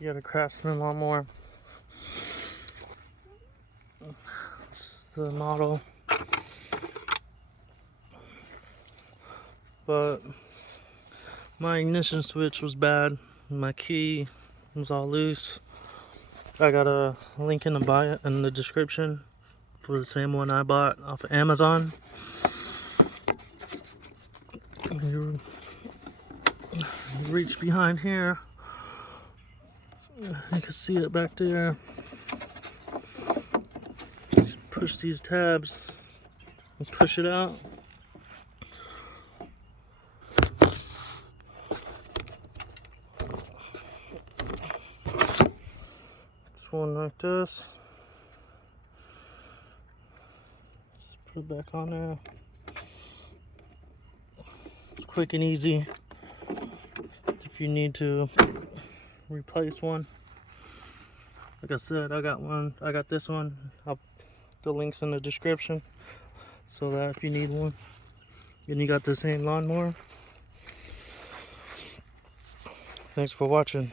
You got a Craftsman lawnmower. This is the model. But my ignition switch was bad. My key was all loose. I got a link in the bio in the description for the same one I bought off of Amazon. You reach behind here. You can see it back there. Just push these tabs and push it out. This one like this. Just put it back on there. It's quick and easy if you need to replace one. Like I said, I got this one. The link's in the description so that if you need one and you got the same lawnmower. Thanks for watching.